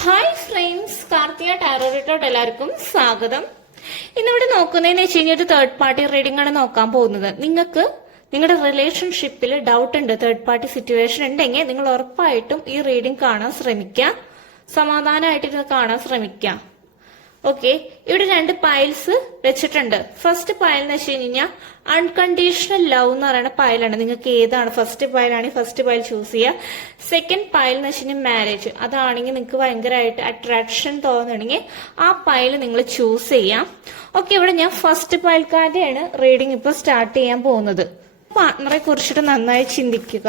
Hi friends, Karthika ടാരോറിട്ടോട്ട് എല്ലാവർക്കും സ്വാഗതം. ഇന്നിവിടെ നോക്കുന്നതെന്ന് വെച്ച് കഴിഞ്ഞാൽ ഒരു തേർഡ് പാർട്ടി റീഡിംഗ് ആണ് നോക്കാൻ പോകുന്നത്. നിങ്ങൾക്ക് നിങ്ങളുടെ റിലേഷൻഷിപ്പിൽ ഡൗട്ട് ഉണ്ട്, തേർഡ് പാർട്ടി സിറ്റുവേഷൻ ഉണ്ടെങ്കിൽ നിങ്ങൾ ഉറപ്പായിട്ടും ഈ റീഡിംഗ് കാണാൻ ശ്രമിക്കുക, സമാധാനമായിട്ട് കാണാൻ ശ്രമിക്കുക. ഓക്കെ, ഇവിടെ രണ്ട് പൈൽസ് വെച്ചിട്ടുണ്ട്. ഫസ്റ്റ് പൈൽ എന്ന് വെച്ച് കഴിഞ്ഞാൽ അൺകണ്ടീഷണൽ ലവ് എന്ന് പറയുന്ന പൈലാണ്. നിങ്ങൾക്ക് ഏതാണ് ഫസ്റ്റ് പൈലാണെങ്കിൽ ഫസ്റ്റ് പൈൽ ചൂസ് ചെയ്യുക. സെക്കൻഡ് പൈൽ എന്ന് വെച്ച് കഴിഞ്ഞാൽ മാരേജ്, അതാണെങ്കിൽ നിങ്ങൾക്ക് ഭയങ്കരമായിട്ട് അട്രാക്ഷൻ തോന്നുകയാണെങ്കിൽ ആ പൈൽ നിങ്ങൾ ചൂസ് ചെയ്യാം. ഓക്കെ, ഇവിടെ ഞാൻ ഫസ്റ്റ് പൈൽക്കാരുടെയാണ് റീഡിംഗ് ഇപ്പൊ സ്റ്റാർട്ട് ചെയ്യാൻ പോകുന്നത്. പാർട്ട്ണറെ കുറിച്ചിട്ട് നന്നായി ചിന്തിക്കുക,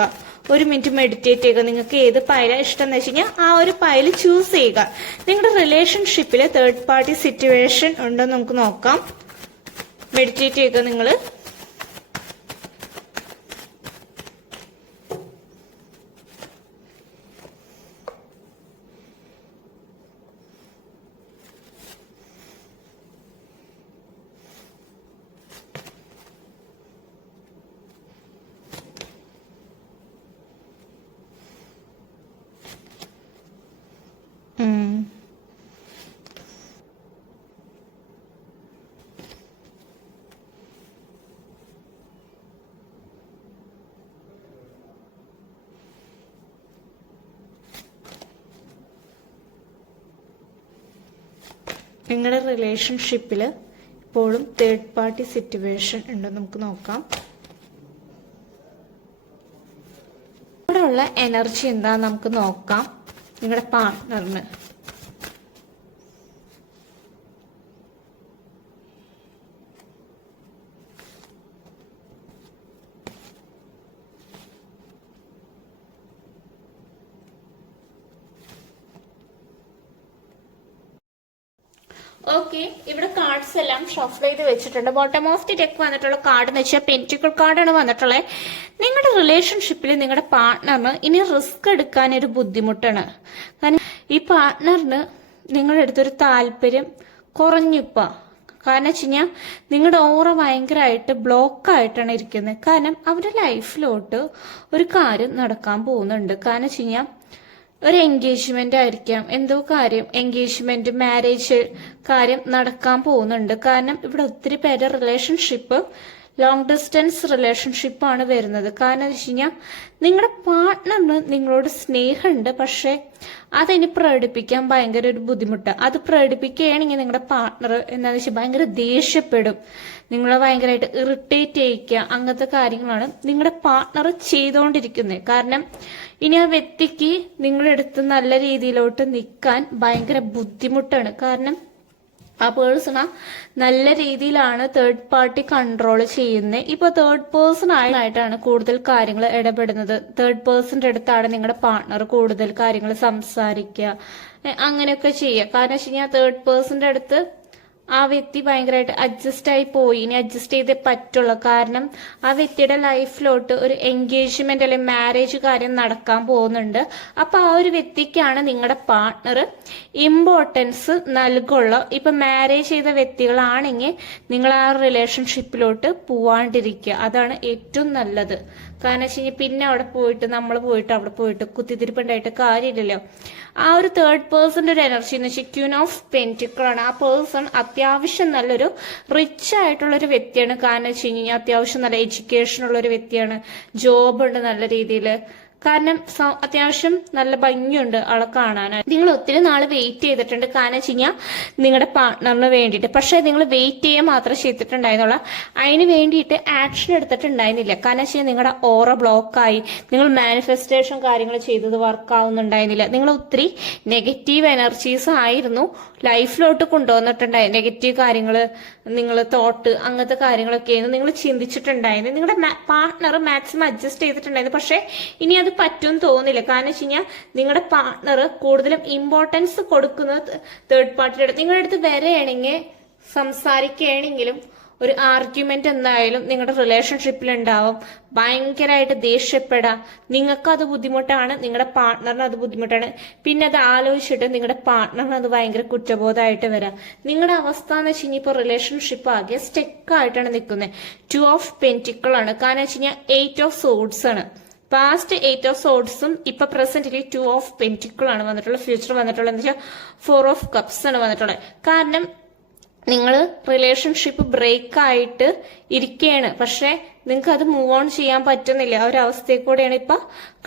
ഒരു മിനിറ്റ് മെഡിറ്റേറ്റ് ചെയ്യുക. നിങ്ങൾക്ക് ഏത് പൈല ഇഷ്ടം എന്ന് വെച്ച് കഴിഞ്ഞാൽ ആ ഒരു പൈല് ചൂസ് ചെയ്യുക. നിങ്ങളുടെ റിലേഷൻഷിപ്പിൽ തേർഡ് പാർട്ടി സിറ്റുവേഷൻ ഉണ്ടോ നമുക്ക് നോക്കാം. മെഡിറ്റേറ്റ് ചെയ്യുക നിങ്ങൾ. നിങ്ങളുടെ റിലേഷൻഷിപ്പിൽ ഇപ്പോഴും തേർഡ് പാർട്ടി സിറ്റുവേഷൻ ഉണ്ടെന്ന് നമുക്ക് നോക്കാം. ഇവിടെയുള്ള എനർജി എന്താന്ന് നമുക്ക് നോക്കാം. നിങ്ങളുടെ പാർട്ട്ണറിന് ഓക്കെ, ഇവിടെ കാർഡ്സ് എല്ലാം ഷഫിൾ ചെയ്ത് വെച്ചിട്ടുണ്ട്. ബോട്ടം ഓഫ് ദി ഡെക്ക് വന്നിട്ടുള്ള കാർഡ് എന്ന് വെച്ചാൽ പെന്റിക്കിൾ കാർഡാണ് വന്നിട്ടുള്ളത്. നിങ്ങളുടെ റിലേഷൻഷിപ്പിൽ നിങ്ങളുടെ പാർട്ട്ണറിന് ഇനി റിസ്ക് എടുക്കാൻ ഒരു ബുദ്ധിമുട്ടാണ്. കാരണം ഈ പാർട്ട്ണറിന് നിങ്ങളുടെ അടുത്തൊരു താല്പര്യം കുറഞ്ഞിപ്പ. കാരണം വെച്ച് കഴിഞ്ഞാൽ നിങ്ങളുടെ ഓറ ഭയങ്കരമായിട്ട് ബ്ലോക്കായിട്ടാണ് ഇരിക്കുന്നത്. കാരണം അവരുടെ ലൈഫിലോട്ട് ഒരു കാര്യം നടക്കാൻ പോകുന്നുണ്ട്. കാരണം വെച്ച് കഴിഞ്ഞാൽ ഒരു എൻഗേജ്മെന്റ് ആയിരിക്കാം, എന്തോ കാര്യം, എൻഗേജ്മെന്റ് മാരേജ് കാര്യം നടക്കാൻ പോകുന്നുണ്ട്. കാരണം ഇവിടെ ഒത്തിരി പേരുടെ റിലേഷൻഷിപ്പ് ലോങ് ഡിസ്റ്റൻസ് റിലേഷൻഷിപ്പാണ് വരുന്നത്. കാരണം എന്ന് വെച്ച് കഴിഞ്ഞാൽ നിങ്ങളുടെ പാർട്ട്ണറിന് നിങ്ങളോട് സ്നേഹമുണ്ട്, പക്ഷെ അതിന് പ്രകടിപ്പിക്കാൻ ഭയങ്കര ഒരു ബുദ്ധിമുട്ടാണ്. അത് പ്രകടിപ്പിക്കുകയാണെങ്കിൽ നിങ്ങളുടെ പാർട്ട്ണർ എന്താണെന്ന് വെച്ചാൽ ഭയങ്കര ദേഷ്യപ്പെടും, നിങ്ങളെ ഭയങ്കരമായിട്ട് ഇറിറ്റേറ്റ് ചെയ്യിക്കുക, അങ്ങനത്തെ കാര്യങ്ങളാണ് നിങ്ങളുടെ പാർട്ട്ണർ ചെയ്തുകൊണ്ടിരിക്കുന്നത്. കാരണം ഇനി ആ വ്യക്തിക്ക് നിങ്ങളുടെ അടുത്ത് നല്ല രീതിയിലോട്ട് നിൽക്കാൻ ഭയങ്കര ബുദ്ധിമുട്ടാണ്. കാരണം ആ പേഴ്സണ നല്ല രീതിയിലാണ് തേർഡ് പാർട്ടി കൺട്രോൾ ചെയ്യുന്നത്. ഇപ്പൊ തേർഡ് പേഴ്സൺ ആയിട്ടാണ് കൂടുതൽ കാര്യങ്ങൾ ഇടപെടുന്നത്. തേർഡ് പേഴ്സന്റെ അടുത്താണ് നിങ്ങളുടെ പാർട്ട്ണർ കൂടുതൽ കാര്യങ്ങൾ സംസാരിക്കുക, അങ്ങനെയൊക്കെ ചെയ്യുക. കാരണം വെച്ച് കഴിഞ്ഞാൽ തേർഡ് പേഴ്സന്റെ അടുത്ത് ആ വ്യക്തി ഭയങ്കരമായിട്ട് അഡ്ജസ്റ്റ് ആയി പോയി. ഇനി അഡ്ജസ്റ്റ് ചെയ്തേ പറ്റുള്ളൂ. കാരണം ആ വ്യക്തിയുടെ ലൈഫിലോട്ട് ഒരു എൻഗേജ്മെന്റ് അല്ലെങ്കിൽ മാരേജ് കാര്യം നടക്കാൻ പോകുന്നുണ്ട്. അപ്പൊ ആ ഒരു വ്യക്തിക്കാണ് നിങ്ങളുടെ പാർട്ട്ണർ ഇമ്പോർട്ടൻസ് നൽകുള്ളൂ. ഇപ്പൊ മാരേജ് ചെയ്ത വ്യക്തികളാണെങ്കിൽ നിങ്ങൾ ആ റിലേഷൻഷിപ്പിലോട്ട് പോവാണ്ടിരിക്കുക, അതാണ് ഏറ്റവും നല്ലത്. കാരണം വെച്ച് കഴിഞ്ഞാൽ പിന്നെ അവിടെ പോയിട്ട് അവിടെ പോയിട്ട് കുത്തിത്തിരിപ്പുണ്ടായിട്ട് കാര്യമില്ലല്ലോ. ആ ഒരു തേർഡ് പേഴ്സന്റെ ഒരു എനർജി എന്ന് വെച്ചാൽ ക്യൂൻ ഓഫ് പെന്റിക്കിൾ ആണ്. ആ പേഴ്സൺ അത്യാവശ്യം നല്ലൊരു റിച്ച് ആയിട്ടുള്ള ഒരു വ്യക്തിയാണ്. കാരണം വെച്ച് കഴിഞ്ഞാൽ അത്യാവശ്യം നല്ല എഡ്യൂക്കേഷൻ ഉള്ള ഒരു വ്യക്തിയാണ്, ജോബ് ഉണ്ട് നല്ല രീതിയിൽ. കാരണം അത്യാവശ്യം നല്ല ഭംഗിയുണ്ട് ആളെ കാണാനായിട്ട്. നിങ്ങൾ ഒത്തിരി നാള് വെയിറ്റ് ചെയ്തിട്ടുണ്ട്, കാരണം വെച്ച് കഴിഞ്ഞാൽ നിങ്ങളുടെ പാർട്ട്ണറിന് വേണ്ടിയിട്ട്. പക്ഷെ നിങ്ങൾ വെയിറ്റ് ചെയ്യാൻ മാത്രം ചെയ്തിട്ടുണ്ടായിരുന്നുള്ള, അതിന് വേണ്ടിയിട്ട് ആക്ഷൻ എടുത്തിട്ടുണ്ടായിരുന്നില്ല. കാരണം വെച്ച് കഴിഞ്ഞാൽ നിങ്ങളുടെ ഓറ ബ്ലോക്കായി, നിങ്ങൾ മാനിഫെസ്റ്റേഷൻ കാര്യങ്ങൾ ചെയ്തത് വർക്ക് ആവുന്നുണ്ടായിരുന്നില്ല. നിങ്ങൾ ഒത്തിരി നെഗറ്റീവ് എനർജീസ് ആയിരുന്നു ലൈഫിലോട്ട് കൊണ്ടുവന്നിട്ടുണ്ടായി. നെഗറ്റീവ് കാര്യങ്ങൾ, നിങ്ങൾ തോട്ട്, അങ്ങനത്തെ കാര്യങ്ങളൊക്കെയാണ് നിങ്ങൾ ചിന്തിച്ചിട്ടുണ്ടായിരുന്നു. നിങ്ങളുടെ പാർട്ട്ണർ മാക്സിമം അഡ്ജസ്റ്റ് ചെയ്തിട്ടുണ്ടായിരുന്നു. പക്ഷെ ഇനി അത് പറ്റും തോന്നില്ല. കാരണം വെച്ച് കഴിഞ്ഞാൽ നിങ്ങളുടെ പാർട്ട്ണർ കൂടുതലും ഇമ്പോർട്ടൻസ് കൊടുക്കുന്നത് തേർഡ് പാർട്ടിയുടെ അടുത്ത്. നിങ്ങളുടെ അടുത്ത് വരെയാണെങ്കിൽ സംസാരിക്കുകയാണെങ്കിലും ഒരു ആർഗ്യുമെന്റ് എന്തായാലും നിങ്ങളുടെ റിലേഷൻഷിപ്പിൽ ഉണ്ടാവും. ഭയങ്കരമായിട്ട് ദേഷ്യപ്പെടാം. നിങ്ങൾക്ക് അത് ബുദ്ധിമുട്ടാണ്, നിങ്ങളുടെ പാർട്ട്ണറിന് അത് ബുദ്ധിമുട്ടാണ്. പിന്നെ അത് ആലോചിച്ചിട്ട് നിങ്ങളുടെ പാർട്ട്ണറിന് അത് ഭയങ്കര കുറ്റബോധമായിട്ട് വരാം. നിങ്ങളുടെ അവസ്ഥ എന്ന് വെച്ച് കഴിഞ്ഞാൽ ഇപ്പൊ റിലേഷൻഷിപ്പ് ആകെ സ്റ്റെക്ക് ആയിട്ടാണ് നിൽക്കുന്നത്. 2 ഓഫ് പെന്റിക്കിൾ ആണ്. കാരണം വെച്ച് കഴിഞ്ഞാൽ 8 ഓഫ് സോഡ്സ് ആണ്. പാസ്റ്റ് 8 ഓഫ് സോഡ്സും ഇപ്പൊ പ്രസന്റിലി 2 ഓഫ് പെന്റിക്കിൾ ആണ് വന്നിട്ടുള്ളത്. ഫ്യൂച്ചർ വന്നിട്ടുള്ളത് എന്താ വെച്ചാൽ 4 ഓഫ് കപ്സ് ആണ് വന്നിട്ടുള്ളത്. കാരണം നിങ്ങൾ റിലേഷൻഷിപ്പ് ബ്രേക്ക് ആയിട്ട് ഇരിക്കുകയാണ്, പക്ഷെ നിങ്ങൾക്ക് അത് മൂവ് ഓൺ ചെയ്യാൻ പറ്റുന്നില്ല. ആ ഒരു അവസ്ഥയിൽ കൂടെയാണ് ഇപ്പൊ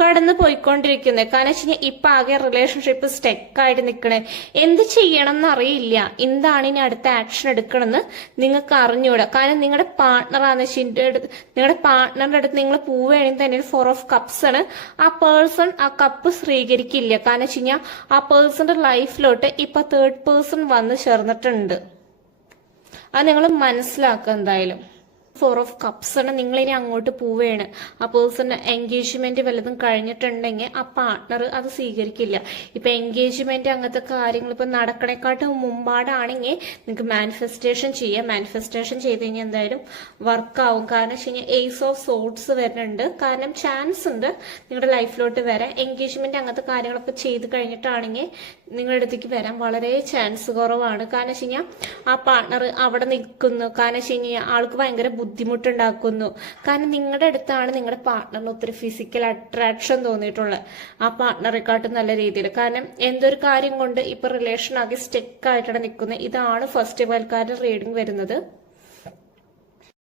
കടന്നു പോയിക്കൊണ്ടിരിക്കുന്നത്. കാരണം വെച്ച് കഴിഞ്ഞാൽ ഇപ്പൊ ആകെ റിലേഷൻഷിപ്പ് സ്റ്റെക്കായിട്ട് നിൽക്കണേ. എന്ത് ചെയ്യണം എന്നറിയില്ല, എന്താണ് ഇനി അടുത്ത ആക്ഷൻ എടുക്കണമെന്ന് നിങ്ങൾക്ക് അറിഞ്ഞൂടാ. കാരണം നിങ്ങളുടെ പാർട്ട്ണറാന്ന് നിങ്ങളുടെ പാർട്ട്ണറിന്റെ അടുത്ത് നിങ്ങൾ പോവുകയാണെങ്കിൽ തന്നെ 4 ഓഫ് കപ്സ് ആണ്. ആ പേഴ്സൺ ആ കപ്പ് സ്വീകരിക്കില്ല. കാരണം വെച്ച് കഴിഞ്ഞാൽ ആ പേഴ്സന്റെ ലൈഫിലോട്ട് ഇപ്പൊ തേർഡ് പേഴ്സൺ വന്ന് ചേർന്നിട്ടുണ്ട്. അത് നിങ്ങൾ മനസ്സിലാക്കുക. എന്തായാലും 4 ഓഫ് കപ്സ് ആണ്. നിങ്ങളിനി അങ്ങോട്ട് പോവുകയാണ്. ആ പേഴ്സന്റെ എൻഗേജ്മെന്റ് വല്ലതും കഴിഞ്ഞിട്ടുണ്ടെങ്കിൽ ആ പാർട്ട്ണർ അത് സ്വീകരിക്കില്ല. ഇപ്പൊ എൻഗേജ്മെന്റ് അങ്ങനത്തെ കാര്യങ്ങൾ ഇപ്പൊ നടക്കണേക്കാട്ടും മുമ്പാടാണെങ്കിൽ നിങ്ങൾക്ക് മാനിഫെസ്റ്റേഷൻ ചെയ്യാം. മാനിഫെസ്റ്റേഷൻ ചെയ്ത് കഴിഞ്ഞാൽ എന്തായാലും വർക്കാവും. കാരണം വെച്ച് കഴിഞ്ഞാൽ ഏസ് ഓഫ് സോഡ്സ് വരുന്നുണ്ട്. കാരണം ചാൻസ് ഉണ്ട് നിങ്ങളുടെ ലൈഫിലോട്ട് വരാൻ. എൻഗേജ്മെന്റ് അങ്ങനത്തെ കാര്യങ്ങളൊക്കെ ചെയ്ത് കഴിഞ്ഞിട്ടാണെങ്കിൽ നിങ്ങളുടെ അടുത്തേക്ക് വരാൻ വളരെ ചാൻസ് കുറവാണ്. കാരണം വെച്ച് കഴിഞ്ഞാൽ ആ പാർട്ട്ണർ അവിടെ നിൽക്കുന്നു. കാരണം വെച്ച് കഴിഞ്ഞാൽ ആൾക്ക് ഭയങ്കര ബുദ്ധിമുട്ടുണ്ടാക്കുന്നു. കാരണം നിങ്ങളുടെ അടുത്താണ് നിങ്ങളുടെ പാർട്ട്ണറിന് ഒത്തിരി ഫിസിക്കൽ അട്രാക്ഷൻ തോന്നിയിട്ടുള്ളത് ആ പാർട്ട്ണറെക്കാട്ടും നല്ല രീതിയിൽ. കാരണം എന്തൊരു കാര്യം കൊണ്ട് ഇപ്പൊ റിലേഷൻ ആകെ സ്റ്റെക്ക് ആയിട്ടാണ് നിൽക്കുന്നത്. ഇതാണ് ഫസ്റ്റ് വയൽക്കാരുടെ റീഡിംഗ് വരുന്നത്.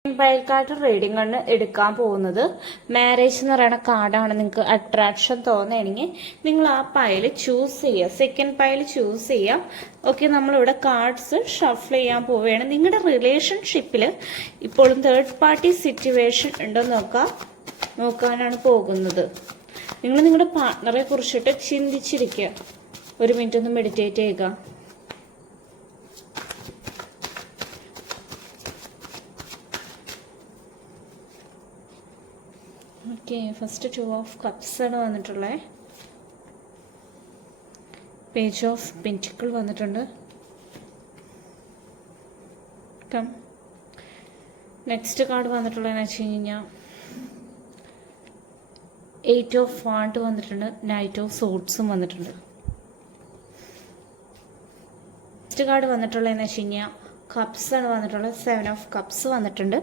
വയൽക്കാരുടെ റീഡിംഗ് ആണ് എടുക്കാൻ പോകുന്നത്. മാരേജ് എന്ന് പറയുന്ന കാർഡാണ് നിങ്ങൾക്ക് അട്രാക്ഷൻ തോന്നുകയാണെങ്കിൽ നിങ്ങൾ ആ പൈല് ചൂസ് ചെയ്യുക. സെക്കൻഡ് പൈല് ചൂസ് ചെയ്യാം. ഓക്കെ, നമ്മളിവിടെ കാർഡ്സ് ഷഫിൾ ചെയ്യാൻ പോവുകയാണ്. നിങ്ങളുടെ റിലേഷൻഷിപ്പിൽ ഇപ്പോഴും തേർഡ് പാർട്ടി സിറ്റുവേഷൻ ഉണ്ടോ നോക്കാനാണ് പോകുന്നത്. നിങ്ങൾ നിങ്ങളുടെ പാർട്ട്ണറെ കുറിച്ചിട്ട് ചിന്തിച്ചിരിക്കുക. ഒരു മിനിറ്റ് ഒന്ന് മെഡിറ്റേറ്റ് ചെയ്യുക. ഓക്കെ, ഫസ്റ്റ് 2 ഓഫ് കപ്സ് ആണ് വന്നിട്ടുള്ളത്. പേജ് ഓഫ് പെന്റിക്കിൾ വന്നിട്ടുണ്ട്. നെക്സ്റ്റ് കാർഡ് വന്നിട്ടുള്ളതെന്ന് വെച്ച് കഴിഞ്ഞാൽ 8 ഓഫ് വാണ്ട് വന്നിട്ടുണ്ട്. നൈറ്റ് ഓഫ് സോഡ്സും വന്നിട്ടുണ്ട്. നെക്സ്റ്റ് കാർഡ് വന്നിട്ടുള്ളതെന്ന് വെച്ച് കഴിഞ്ഞാൽ കപ്സ് ആണ് വന്നിട്ടുള്ളത്. 7 ഓഫ് കപ്സ് വന്നിട്ടുണ്ട്.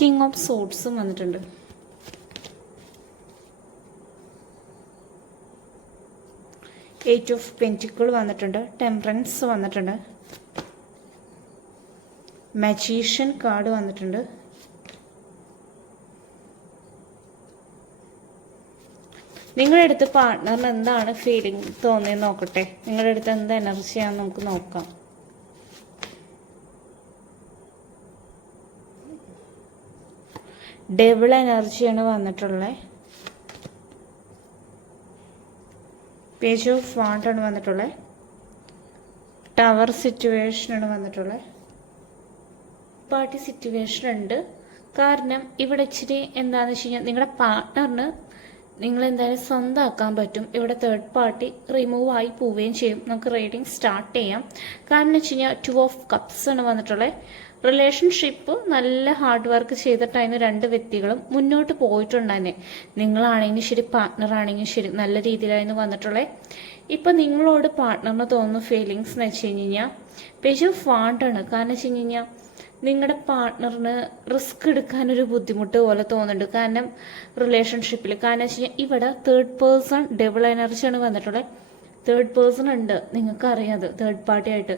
കിങ് ഓഫ് സോഡ്സും വന്നിട്ടുണ്ട്. എയ്റ്റ് ഓഫ് പെന്റിക്കിൾ വന്നിട്ടുണ്ട്. ടെമ്പറൻസ് വന്നിട്ടുണ്ട്. മജീഷ്യൻ കാർഡ് വന്നിട്ടുണ്ട്. നിങ്ങളുടെ അടുത്ത് പാർട്ട്ണറിന് എന്താണ് ഫീലിംഗ് തോന്നിയെന്ന് നോക്കട്ടെ. നിങ്ങളുടെ അടുത്ത് എന്ത് എനർജിയാണെന്ന് നമുക്ക് നോക്കാം. ഡബിൾ എനർജിയാണ് വന്നിട്ടുള്ളത്. പേജ് ഓഫ് വാണ്ട് ആണ് വന്നിട്ടുള്ളത്. ടവർ സിറ്റുവേഷൻ ആണ് വന്നിട്ടുള്ളത്. പാർട്ടി സിറ്റുവേഷൻ ഉണ്ട്. കാരണം ഇവിടെ ഇച്ചിരി എന്താണെന്ന് വെച്ച് കഴിഞ്ഞാൽ നിങ്ങളുടെ പാർട്ട്ണറിന് നിങ്ങൾ എന്തായാലും സ്വന്തമാക്കാൻ പറ്റും. ഇവിടെ തേർഡ് പാർട്ടി റിമൂവ് ആയി പോവുകയും ചെയ്യും. നമുക്ക് റീഡിങ് സ്റ്റാർട്ട് ചെയ്യാം. കാരണം വെച്ച് കഴിഞ്ഞാൽ 2 ഓഫ് കപ്സ് ആണ് വന്നിട്ടുള്ളത്. റിലേഷൻഷിപ്പ് നല്ല ഹാർഡ് വർക്ക് ചെയ്തിട്ടായിരുന്നു രണ്ട് വ്യക്തികളും മുന്നോട്ട് പോയിട്ടുണ്ടായിരുന്നെ. നിങ്ങളാണെങ്കിലും ശരി പാർട്ട്ണർ ആണെങ്കിലും ശരി നല്ല രീതിയിലായിരുന്നു വന്നിട്ടുള്ളത്. ഇപ്പം നിങ്ങളോട് പാർട്ട്ണറിന് തോന്നുന്ന ഫീലിങ്സ് എന്ന് വെച്ച് കഴിഞ്ഞാൽ പേജ് ഓഫ് വാണ്ടാണ്. കാരണം വെച്ച് കഴിഞ്ഞാൽ നിങ്ങളുടെ പാർട്ട്ണറിന് റിസ്ക് എടുക്കാനൊരു ബുദ്ധിമുട്ട് പോലെ തോന്നുന്നുണ്ട്. കാരണം റിലേഷൻഷിപ്പിൽ കാരണം വെച്ച് കഴിഞ്ഞാൽ ഇവിടെ തേർഡ് പേഴ്സൺ ഡബിൾ എനർജിയാണ് വന്നിട്ടുള്ളത്. തേർഡ് പേഴ്സൺ ഉണ്ട്, നിങ്ങൾക്കറിയാം അത് തേർഡ് പാർട്ടി ആയിട്ട്.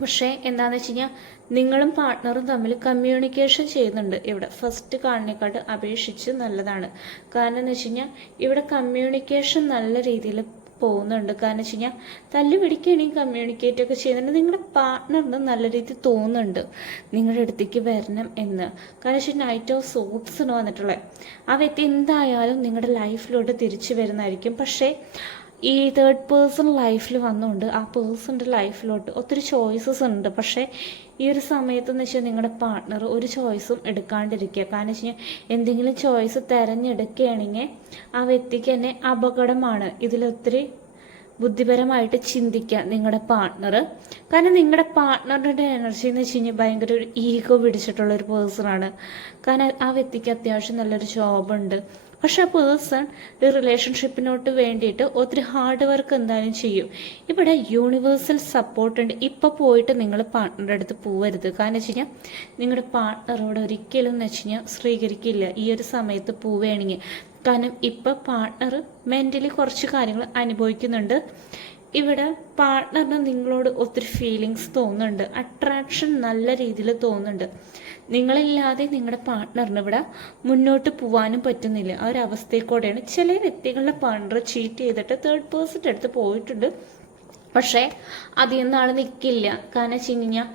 പക്ഷേ എന്താണെന്ന് വെച്ച് കഴിഞ്ഞാൽ നിങ്ങളും പാർട്ട്ണറും തമ്മിൽ കമ്മ്യൂണിക്കേഷൻ ചെയ്യുന്നുണ്ട്. ഇവിടെ ഫസ്റ്റ് കാണുന്നേക്കാട്ട് അപേക്ഷിച്ച് നല്ലതാണ്. കാരണം എന്ന് വെച്ച് കഴിഞ്ഞാൽ ഇവിടെ കമ്മ്യൂണിക്കേഷൻ നല്ല രീതിയിൽ പോകുന്നുണ്ട്. കാരണം വെച്ച് കഴിഞ്ഞാൽ തല്ലു പിടിക്കുകയാണെങ്കിൽ കമ്മ്യൂണിക്കേറ്റ് ഒക്കെ ചെയ്യുന്നുണ്ട്. നിങ്ങളുടെ പാർട്ട്ണറിന് നല്ല രീതിയിൽ തോന്നുന്നുണ്ട് നിങ്ങളുടെ അടുത്തേക്ക് വരണം എന്ന്. കാരണം വെച്ചാൽ നൈറ്റ് ഓഫ് സോഡ്സാണ് വന്നിട്ടുള്ളത്. ആ വ്യക്തി എന്തായാലും നിങ്ങളുടെ ലൈഫിലോട്ട് തിരിച്ചു വരുന്നതായിരിക്കും. പക്ഷേ ഈ തേർഡ് പേഴ്സൺ ലൈഫിൽ വന്നുകൊണ്ട് ആ പേഴ്സൻ്റെ ലൈഫിലോട്ട് ഒത്തിരി ചോയ്സസ് ഉണ്ട്. പക്ഷേ ഈ ഒരു സമയത്തെന്ന് വെച്ചാൽ നിങ്ങളുടെ പാർട്ട്ണർ ഒരു ചോയ്സും എടുക്കാണ്ടിരിക്കുക. കാരണം വെച്ച് കഴിഞ്ഞാൽ എന്തെങ്കിലും ചോയ്സ് തിരഞ്ഞെടുക്കുകയാണെങ്കിൽ ആ വ്യക്തിക്ക് തന്നെ അപകടമാണ്. ഇതിലൊത്തിരി ബുദ്ധിപരമായിട്ട് ചിന്തിക്കുക നിങ്ങളുടെ പാർട്ട്ണർ. കാരണം നിങ്ങളുടെ പാർട്ട്ണറുടെ എനർജി എന്ന് വെച്ച് കഴിഞ്ഞാൽ ഭയങ്കര ഒരു ഈഗോ പിടിച്ചിട്ടുള്ള ഒരു പേഴ്സണാണ്. കാരണം ആ വ്യക്തിക്ക് അത്യാവശ്യം നല്ലൊരു ജോബുണ്ട്. പക്ഷെ ആ പേഴ്സൺ ഈ റിലേഷൻഷിപ്പിനോട്ട് വേണ്ടിയിട്ട് ഒത്തിരി ഹാർഡ് വർക്ക് എന്തായാലും ചെയ്യും. ഇവിടെ യൂണിവേഴ്സൽ സപ്പോർട്ട് ഉണ്ട്. ഇപ്പോൾ പോയിട്ട് നിങ്ങൾ പാർട്ട്ണറുടെ അടുത്ത് പോവരുത്. കാരണം വെച്ച് കഴിഞ്ഞാൽ നിങ്ങളുടെ പാർട്ട്ണറോട് ഒരിക്കലും എന്ന് വെച്ച് കഴിഞ്ഞാൽ സ്വീകരിക്കില്ല ഈ ഒരു സമയത്ത് പോവുകയാണെങ്കിൽ. കാരണം ഇപ്പം പാർട്ട്ണർ മെൻ്റലി കുറച്ച് കാര്യങ്ങൾ അനുഭവിക്കുന്നുണ്ട്. ഇവിടെ പാർട്ട്ണറിന് നിങ്ങളോട് ഒത്തിരി ഫീലിങ്സ് തോന്നുന്നുണ്ട്, അട്രാക്ഷൻ നല്ല രീതിയിൽ തോന്നുന്നുണ്ട്. നിങ്ങളില്ലാതെ നിങ്ങളുടെ പാർട്ട്ണറിന് ഇവിടെ മുന്നോട്ട് പോകാനും പറ്റുന്നില്ല. ആ ഒരു അവസ്ഥയിൽ കൂടെയാണ് ചില വ്യക്തികളുടെ പാർട്ട്ണർ ചീറ്റ് ചെയ്തിട്ട് തേർഡ് പേഴ്സൻ്റെ അടുത്ത് പോയിട്ടുണ്ട്. പക്ഷേ അതിൽ നിന്നാൾ നിൽക്കില്ല. കാരണം വെച്ച് കഴിഞ്ഞാൽ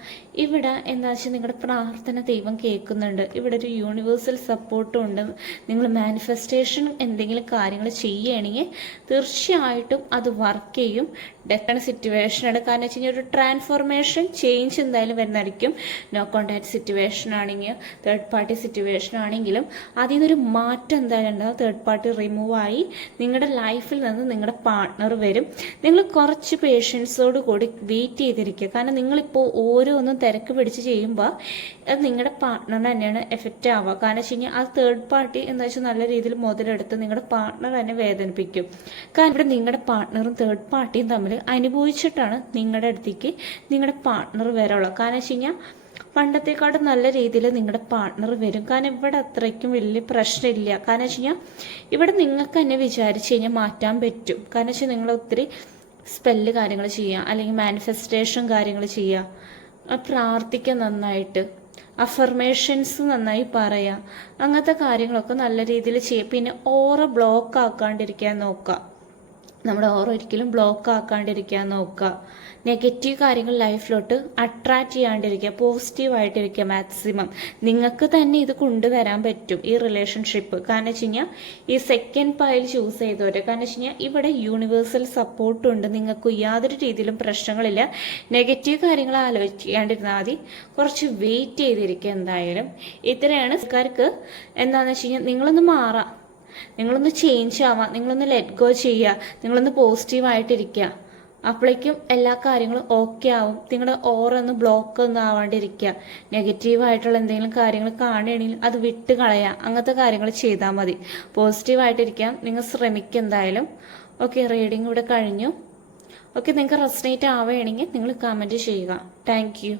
ഇവിടെ എന്താ വെച്ചാൽ നിങ്ങളുടെ പ്രാർത്ഥന ദൈവം കേൾക്കുന്നുണ്ട്. ഇവിടെ ഒരു യൂണിവേഴ്സൽ സപ്പോർട്ടും ഉണ്ട്. നിങ്ങൾ മാനിഫെസ്റ്റേഷൻ എന്തെങ്കിലും കാര്യങ്ങൾ ചെയ്യുകയാണെങ്കിൽ തീർച്ചയായിട്ടും അത് വർക്ക് ചെയ്യും. ഡെഫിനറ്റ് സിറ്റുവേഷനാണ്. കാരണം വെച്ച് കഴിഞ്ഞാൽ ഒരു ട്രാൻസ്ഫോർമേഷൻ ചേഞ്ച് എന്തായാലും വരുന്നതായിരിക്കും. നോ കോൺടാക്ട് സിറ്റുവേഷൻ ആണെങ്കിൽ, തേർഡ് പാർട്ടി സിറ്റുവേഷൻ ആണെങ്കിലും അതിൽ നിന്നൊരു മാറ്റം എന്തായാലും ഉണ്ടാകും. തേർഡ് പാർട്ടി റിമൂവായി നിങ്ങളുടെ ലൈഫിൽ നിന്ന് നിങ്ങളുടെ പാർട്ട്ണർ വരും. നിങ്ങൾ കുറച്ച് പേഷ്യൻസോട് കൂടി വെയിറ്റ് ചെയ്തിരിക്കുക. കാരണം നിങ്ങളിപ്പോൾ ഓരോന്നും തിരക്ക് പിടിച്ച് ചെയ്യുമ്പോൾ അത് നിങ്ങളുടെ പാർട്ട്ണറിന് തന്നെയാണ് എഫക്റ്റ് ആവുക. കാരണം വെച്ച് കഴിഞ്ഞാൽ ആ തേർഡ് പാർട്ടി എന്താ വെച്ചാൽ നല്ല രീതിയിൽ മുതലെടുത്ത് നിങ്ങളുടെ പാർട്ട്ണർ തന്നെ വേദനിപ്പിക്കും. കാരണം ഇവിടെ നിങ്ങളുടെ പാർട്ട്ണറും തേർഡ് പാർട്ടിയും തമ്മിൽ അനുഭവിച്ചിട്ടാണ് നിങ്ങളുടെ അടുത്തേക്ക് നിങ്ങളുടെ പാർട്ട്ണർ വരാനുള്ളത്. കാരണം വെച്ച് കഴിഞ്ഞാൽ പണ്ടത്തെക്കാട്ടും നല്ല രീതിയിൽ നിങ്ങളുടെ പാർട്ട്ണർ വരും. കാരണം ഇവിടെ അത്രയ്ക്കും വലിയ പ്രശ്നമില്ല. കാരണം വെച്ച് കഴിഞ്ഞാൽ ഇവിടെ നിങ്ങൾക്ക് തന്നെ വിചാരിച്ച് കഴിഞ്ഞാൽ മാറ്റാൻ പറ്റും. കാരണം വെച്ചാൽ നിങ്ങൾ ഒത്തിരി സ്പെല്ല് കാര്യങ്ങൾ ചെയ്യുക, അല്ലെങ്കിൽ മാനിഫെസ്റ്റേഷൻ കാര്യങ്ങൾ ചെയ്യുക, പ്രാർത്ഥിക്കുക, നന്നായിട്ട് അഫർമേഷൻസ് നന്നായി പറയുക, അങ്ങനത്തെ കാര്യങ്ങളൊക്കെ നല്ല രീതിയിൽ ചെയ്യുക. പിന്നെ ഓറ ബ്ലോക്ക് ആക്കാണ്ടിരിക്കാൻ നോക്കുക. നമ്മുടെ ഓറ ഒരിക്കലും ബ്ലോക്ക് ആക്കാണ്ടിരിക്കാൻ നോക്കുക. നെഗറ്റീവ് കാര്യങ്ങൾ ലൈഫിലോട്ട് അട്രാക്റ്റ് ചെയ്യാണ്ടിരിക്കുക, പോസിറ്റീവായിട്ടിരിക്കുക മാക്സിമം. നിങ്ങൾക്ക് തന്നെ ഇത് കൊണ്ടുവരാൻ പറ്റും ഈ റിലേഷൻഷിപ്പ്. കാരണം വെച്ച് കഴിഞ്ഞാൽ ഈ സെക്കൻഡ് പൈൽ ചൂസ് ചെയ്തവരെ, കാരണം വെച്ച് കഴിഞ്ഞാൽ ഇവിടെ യൂണിവേഴ്സൽ സപ്പോർട്ടും ഉണ്ട്. നിങ്ങൾക്ക് യാതൊരു രീതിയിലും പ്രശ്നങ്ങളില്ല. നെഗറ്റീവ് കാര്യങ്ങൾ ആലോചിക്കാണ്ടിരുന്നാൽ മതി. കുറച്ച് വെയിറ്റ് ചെയ്തിരിക്കുക. എന്തായാലും ഇത്രയാണ് ആൾക്കാർക്ക്. എന്താണെന്ന് വെച്ച് കഴിഞ്ഞാൽ നിങ്ങളൊന്ന് മാറാം, നിങ്ങളൊന്ന് ചേഞ്ച് ആവാം, നിങ്ങളൊന്ന് ലെറ്റ് ഗോ ചെയ്യുക, നിങ്ങളൊന്ന് പോസിറ്റീവായിട്ടിരിക്കുക. അപ്പോഴേക്കും എല്ലാ കാര്യങ്ങളും ഓക്കെ ആവും. നിങ്ങളുടെ ഓറൊന്ന് ബ്ലോക്ക് ഒന്നും ആവാണ്ടിരിക്കുക. നെഗറ്റീവായിട്ടുള്ള എന്തെങ്കിലും കാര്യങ്ങൾ കാണുകയാണെങ്കിൽ അത് വിട്ട് കളയുക. അങ്ങനത്തെ കാര്യങ്ങൾ ചെയ്താൽ മതി. പോസിറ്റീവായിട്ടിരിക്കാം നിങ്ങൾ ശ്രമിക്കുക എന്തായാലും. ഓക്കെ, റീഡിങ് ഇവിടെ കഴിഞ്ഞു. ഓക്കെ, നിങ്ങൾക്ക് റെസനേറ്റ് ആവുകയാണെങ്കിൽ നിങ്ങൾ കമൻറ്റ് ചെയ്യുക. Thank you.